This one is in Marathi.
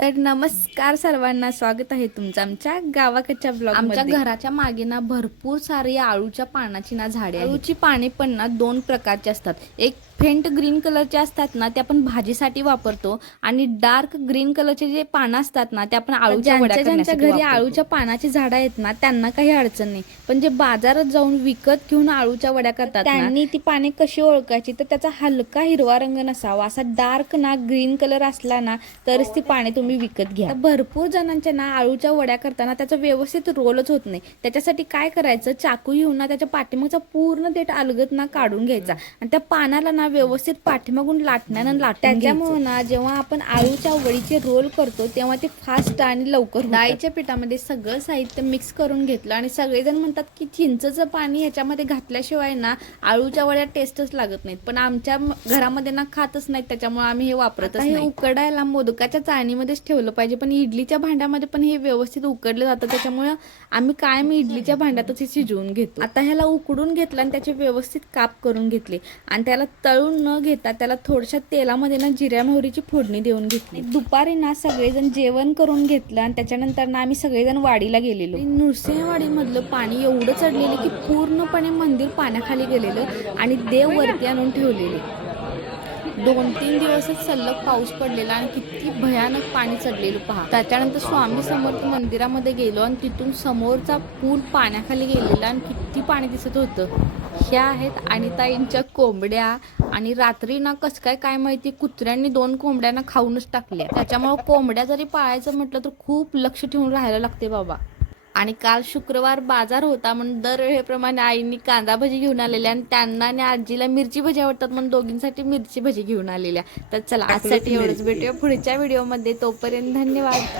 तर नमस्कार सर्वांना, स्वागत आहे तुमचं आमच्या गावाकडच्या ब्लॉग आमच्या मध्ये। घराच्या मागे ना भरपूर सारी आळूच्या पानाची ना झाडे आहेत। आळूची पाने पण ना दोन प्रकारचे असतात। एक फेंट ग्रीन कलरचे असतात ना, ते आपण भाजीसाठी वापरतो, आणि डार्क ग्रीन कलरचे जे पानं असतात ना, ते आपण आळूच्या वड्या करण्यासाठी वापरतो। घरी आळूच्या पानाची झाडं आहेत ना, त्यांना काही अडचण नाही, पण जे बाजारात जाऊन विकत घेऊन आळूच्या वड्या करतात त्यांनी ती पाने कशी ओळखायची, तर त्याचा हलका हिरवा रंग नसावा, असा डार्क ना ग्रीन कलर असला ना तरच ती पाने तुम्ही विकत घ्या। भरपूर जणांच्या ना आळूच्या वड्या करताना त्याचा व्यवस्थित रोलच होत नाही। त्याच्यासाठी काय करायचं, चाकू घेऊन ना त्याच्या पाठीमागचा पूर्ण देठ अलगद ना काढून घ्यायचा, आणि त्या पानाला ना व्यवस्थित पाठीमागून लाटण्यानं त्याच्यामुळे ना जेव्हा आपण आळूच्या वडीचे रोल करतो तेव्हा ते फास्ट आणि लवकर होतात। डाळीच्या पिठामध्ये सगळं साहित्य मिक्स करून घेतलं, आणि सगळेजण म्हणतात की चिंचचं पाणी ह्याच्यामध्ये घातल्याशिवाय ना आळूच्या वड्या टेस्टच लागत नाहीत, पण आमच्या घरामध्ये ना खातच नाहीत, त्याच्यामुळे आम्ही हे वापरतच नाही। हे उकडायला मोदकाच्या चाळणीमध्येच ठेवलं पाहिजे, पण इडलीच्या भांड्यामध्ये पण हे व्यवस्थित उकडलं जातं, त्याच्यामुळे आम्ही कायम इडलीच्या भांड्यातच हे शिजवून घेतो। आता ह्याला उकडून घेतलं आणि त्याचे व्यवस्थित काप करून घेतले, आणि त्याला तळून न घेता त्याला थोड्याशा तेलामध्ये ना जिऱ्या मोहरीची फोडणी देऊन घेतली। दुपारी ना सगळेजण जेवण करून घेतलं, आणि त्याच्यानंतर ना आम्ही सगळेजण वाडीला गेलेलो। नृसिंहवाडी मधलं पाणी एवढं चढलेलं की पूर्णपणे मंदिर पाण्याखाली गेलेलं, आणि देव वरती आणून ठेवलेले। 2-3 दिवसच सलग पाऊस पडलेला, आणि किती भयानक पाणी चढलेलं पहा। त्याच्यानंतर स्वामी समर्थ मंदिरामध्ये गेलो, आणि तिथून समोरचा पूल पाण्याखाली गेलेला, आणि किती पाणी दिसत होतं। ह्या आहेत अनिताईंच्या कोंबड्या, आणि रात्री ना कसं काय माहिती कुत्र्यांनी 2 कोंबड्यांना खाऊनच टाकल्या। त्याच्यामुळे कोंबड्या जरी पाळायचं म्हटलं तर खूप लक्ष ठेवून राहायला लागते बाबा। आणि काल शुक्रवार बाजार होता, म्हणून दरवेळेप्रमाणे आईंनी कांदा भजी घेऊन आलेल्या, आणि त्यांना आणि आजीला मिरची भजी आवडतात म्हणून दोघींसाठी मिरची भजी घेऊन आलेल्या। तर चला, आजसाठी एवढंच, भेटूया पुढच्या व्हिडिओमध्ये, तोपर्यंत धन्यवाद।